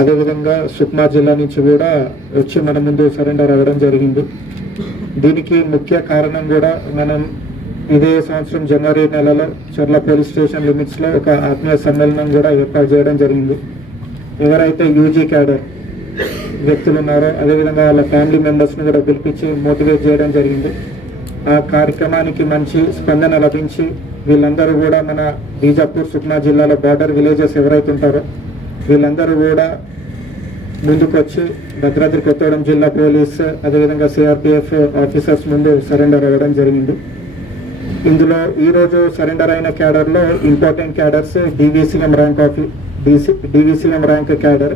అదేవిధంగా సుక్మా జిల్లా నుంచి కూడా వచ్చి మన ముందు సరెండర్ అవ్వడం జరిగింది. దీనికి ముఖ్య కారణం కూడా మనం ఇదే సంవత్సరం జనవరి నెలలో చర్ల పోలీస్ స్టేషన్ లిమిట్స్లో ఒక ఆత్మీయ సమ్మేళనం కూడా ఏర్పాటు చేయడం జరిగింది. ఎవరైతే యూజీ క్యాడర్ వ్యక్తులు ఉన్నారో అదేవిధంగా వాళ్ళ ఫ్యామిలీ మెంబర్స్ని కూడా పిలిపించి మోటివేట్ చేయడం జరిగింది. ఆ కార్యక్రమానికి మంచి స్పందన లభించి వీళ్ళందరూ కూడా మన బీజాపూర్ సుక్మా జిల్లాలో బార్డర్ విలేజెస్ ఎవరైతే ఉంటారో వీళ్ళందరూ కూడా ముందుకొచ్చి భద్రాద్రి కొత్తగూడెం జిల్లా పోలీస్ అదేవిధంగా సిఆర్పిఎఫ్ ఆఫీసర్స్ ముందు సరెండర్ అవ్వడం జరిగింది. ఇందులో ఈరోజు సరెండర్ అయిన క్యాడర్లో ఇంపార్టెంట్ క్యాడర్స్ డివిసిఎం ర్యాంక్ ఆఫీ డిసి డివిసిఎం ర్యాంక్ క్యాడర్.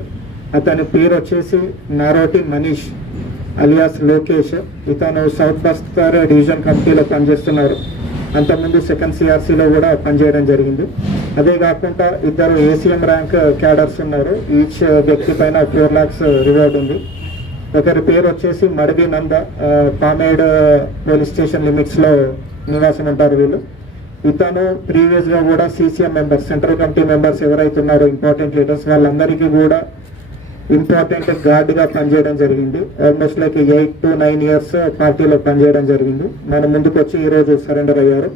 అతని పేరు వచ్చేసి నారోటి మనీష్ అలియాస్ లోకేష్. ఇతను సౌత్ బస్తర్ డివిజన్ కమిటీలో పనిచేస్తున్నారు. అంతకుముందు సెకండ్ సిఆర్సీలో కూడా పనిచేయడం జరిగింది. అదే కాకుండా ఇద్దరు ఏసీఎం ర్యాంక్ క్యాడర్స్ ఉన్నారు. ఈచ్ వ్యక్తి పైన ఫోర్ ల్యాక్స్ రివార్డ్ ఉంది. ఒకరి పేరు వచ్చేసి మడవి నంద ఆ, పామేడ్ పోలీస్ స్టేషన్ లిమిట్స్లో నివాసం ఉంటారు వీళ్ళు. ఇతను ప్రీవియస్గా కూడా CCM members central committee members ఎవరైతే ఉన్నారో ఇంపార్టెంట్ లీడర్స్ వాళ్ళందరికీ కూడా ఇంపార్టెంట్ గార్డ్గా పనిచేయడం జరిగింది. Almost like eight to nine years పార్టీలో పనిచేయడం జరిగింది. మన ముందుకు వచ్చి ఈరోజు సరెండర్ అయ్యారు.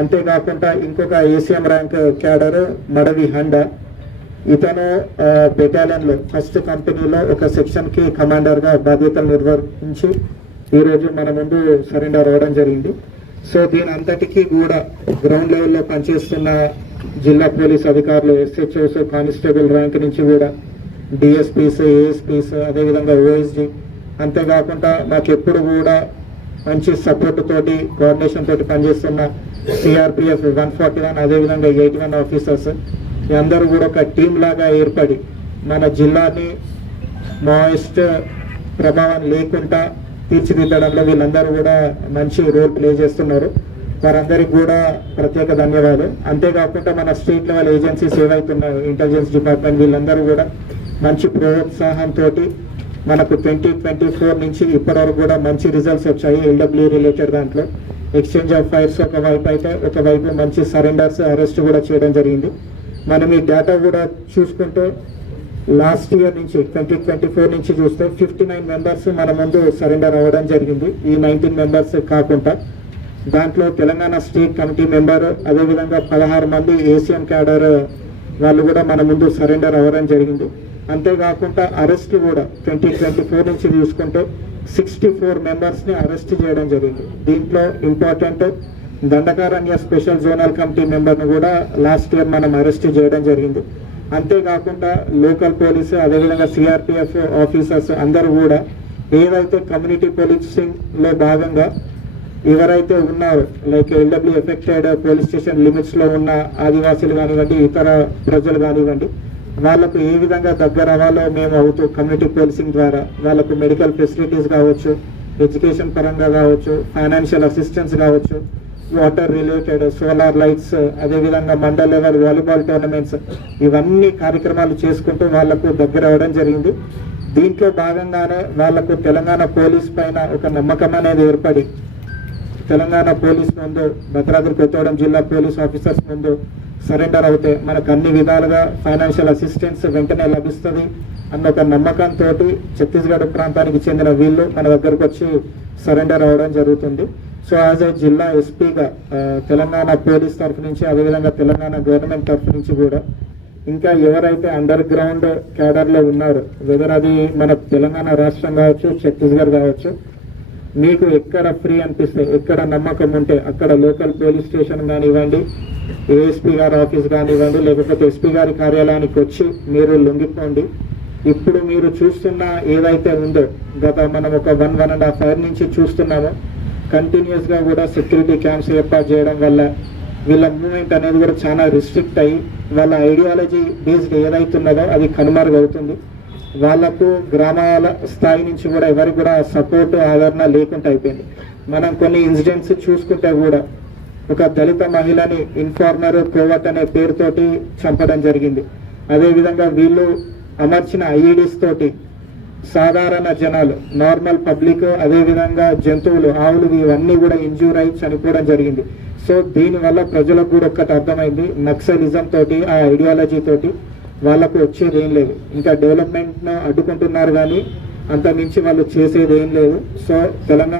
అంతేకాకుండా ఇంకొక ACM rank cadre Madavi Handa. ఇతను బెటాలియన్లో ఫస్ట్ కంపెనీలో ఒక సెక్షన్కి కమాండర్గా బాధ్యతలు నిర్వహించి ఈరోజు మన ముందు సరెండర్ అవ్వడం జరిగింది. సో దీని అంతటికీ కూడా గ్రౌండ్ లెవెల్లో పనిచేస్తున్న జిల్లా పోలీస్ అధికారులు ఎస్హెచ్ఓస్ కానిస్టేబుల్ ర్యాంక్ నుంచి కూడా డిఎస్పీస్ ఏఎస్పీస్ అదేవిధంగా ఓఎస్డి అంతేకాకుండా మాకు ఎప్పుడు కూడా మంచి సపోర్ట్ తోటి కోఆర్డినేషన్ తోటి పనిచేస్తున్న సిఆర్పిఎఫ్ వన్ ఫార్టీ వన్ అదేవిధంగా ఎయిటీ వన్ ఆఫీసర్స్ అందరూ కూడా ఒక టీం లాగా ఏర్పడి మన జిల్లాని మాయిస్ట్ ప్రభావం లేకుండా తీర్చిదిద్దడంలో వీళ్ళందరూ కూడా మంచి రోల్ ప్లే చేస్తున్నారు. వారందరికీ కూడా ప్రత్యేక ధన్యవాదాలు. అంతేకాకుండా మన స్టేట్ లెవెల్ ఏజెన్సీస్ ఏవైతున్నాయో ఇంటెలిజెన్స్ డిపార్ట్మెంట్ వీళ్ళందరూ కూడా మంచి ప్రోత్సాహంతో మనకు ట్వంటీ ట్వంటీ ఫోర్ నుంచి ఇప్పటివరకు కూడా మంచి రిజల్ట్స్ వచ్చాయి. ఎల్డబ్ల్యూ రిలేటెడ్ దాంట్లో. ఎక్స్చేంజ్ ఆఫ్ ఫైర్స్ ఒకవైపు అయితే ఒకవైపు మంచి సరెండర్స్ అరెస్ట్ కూడా చేయడం జరిగింది. మనం ఈ డేటా కూడా చూసుకుంటే లాస్ట్ ఇయర్ నుంచి ట్వంటీ ట్వంటీ ఫోర్ నుంచి చూస్తే ఫిఫ్టీ నైన్ మెంబర్స్ మన ముందు సరెండర్ అవ్వడం జరిగింది. ఈ నైన్టీన్ మెంబర్స్ కాకుండా దాంట్లో తెలంగాణ స్టేట్ కమిటీ మెంబర్ అదేవిధంగా పదహారు మంది ఏసీఎం క్యాడర్ వాళ్ళు కూడా మన ముందు సరెండర్ అవ్వడం జరిగింది. అంతేకాకుండా అరెస్ట్ కూడా ట్వంటీ ట్వంటీ ఫోర్ నుంచి చూసుకుంటే సిక్స్టీ ఫోర్ మెంబర్స్ని అరెస్ట్ చేయడం జరిగింది. దీంట్లో important Dandakaranya special zonal committee మెంబర్ని కూడా లాస్ట్ ఇయర్ మనం అరెస్ట్ చేయడం జరిగింది. అంతేకాకుండా లోకల్ పోలీసు అదేవిధంగా సిఆర్పిఎఫ్ ఆఫీసర్స్ అందరూ కూడా ఏదైతే కమ్యూనిటీ పోలీసింగ్లో భాగంగా ఎవరైతే ఉన్నారో like LW affected police station లిమిట్స్లో ఉన్న ఆదివాసీలు కానివ్వండి ఇతర ప్రజలు కానివ్వండి వాళ్ళకు ఏ విధంగా దగ్గర అవ్వాలో మేము అవుతూ కమ్యూనిటీ పోలీసింగ్ ద్వారా వాళ్ళకు మెడికల్ ఫెసిలిటీస్ కావచ్చు ఎడ్యుకేషన్ పరంగా కావచ్చు ఫైనాన్షియల్ అసిస్టెన్స్ కావచ్చు వాటర్ రిలేటెడ్ సోలార్ లైట్స్ అదేవిధంగా మండల్ లెవెల్ వాలీబాల్ టోర్నమెంట్స్ ఇవన్నీ కార్యక్రమాలు చేసుకుంటూ వాళ్ళకు దగ్గర అవ్వడం జరిగింది. దీంట్లో భాగంగానే వాళ్ళకు తెలంగాణ పోలీస్ పైన ఒక నమ్మకం అనేది ఏర్పడి తెలంగాణ పోలీస్ ముందు భద్రాద్రి కొత్తగూడెం జిల్లా పోలీస్ ఆఫీసర్స్ ముందు సరెండర్ అవుతే మనకు అన్ని విధాలుగా ఫైనాన్షియల్ అసిస్టెన్స్ వెంటనే లభిస్తుంది అన్న ఒక నమ్మకంతో ఛత్తీస్గఢ్ ప్రాంతానికి చెందిన వీళ్ళు మన దగ్గరకు వచ్చి సరెండర్ అవ్వడం జరుగుతుంది. సో యాజ్ ఏ జిల్లా ఎస్పీగా తెలంగాణ పోలీస్ తరఫు నుంచి అదేవిధంగా తెలంగాణ గవర్నమెంట్ తరఫు నుంచి కూడా ఇంకా ఎవరైతే అండర్ గ్రౌండ్ క్యాడర్లో ఉన్నారో వెదర్ అది మన తెలంగాణ రాష్ట్రం కావచ్చు ఛత్తీస్గఢ్ కావచ్చు మీకు ఎక్కడ ఫ్రీ అనిపిస్తే ఎక్కడ నమ్మకం ఉంటే అక్కడ లోకల్ పోలీస్ స్టేషన్ కానివ్వండి ఏఎస్పీ గారి ఆఫీస్ కానివ్వండి లేకపోతే ఎస్పీ గారి కార్యాలయానికి వచ్చి మీరు లొంగిపోండి. ఇప్పుడు మీరు చూస్తున్న ఏదైతే ఉందో గత మనం ఒక one one and half hour నుంచి చూస్తున్నామో కంటిన్యూస్గా కూడా సెక్యూరిటీ క్యాంప్స్ ఏర్పాటు చేయడం వల్ల వీళ్ళ మూమెంట్ అనేది కూడా చాలా రిస్ట్రిక్ట్ అయ్యి వాళ్ళ ఐడియాలజీ బేస్డ్ ఏదైతున్నదో అది కనుమరుగవుతుంది. వాళ్ళకు గ్రామాల స్థాయి నుంచి కూడా ఎవరికి కూడా సపోర్ట్ ఆదరణ లేకుండా అయిపోయింది. మనం కొన్ని ఇన్సిడెంట్స్ చూసుకుంటే కూడా ఒక దళిత మహిళని ఇన్ఫార్మర్ కోవట్ అనే పేరుతోటి చంపడం జరిగింది. అదేవిధంగా వీళ్ళు అమర్చిన ఐఈడీస్ తోటి సాధారణ జనాలు నార్మల్ పబ్లిక్ అదేవిధంగా జంతువులు ఆవులు ఇవన్నీ కూడా ఇంజూర్ అయి చనిపోవడం జరిగింది. సో దీనివల్ల ప్రజలకు కూడా ఒక్కటి అర్థమైంది నక్సలిజం తోటి ఆ ఐడియాలజీ తోటి వాళ్ళకు వచ్చేది ఏం లేదు. ఇంకా డెవలప్మెంట్ను అడ్డుకుంటున్నారు కానీ అంత మించి వాళ్ళు చేసేది ఏం లేదు. సో తెలంగాణ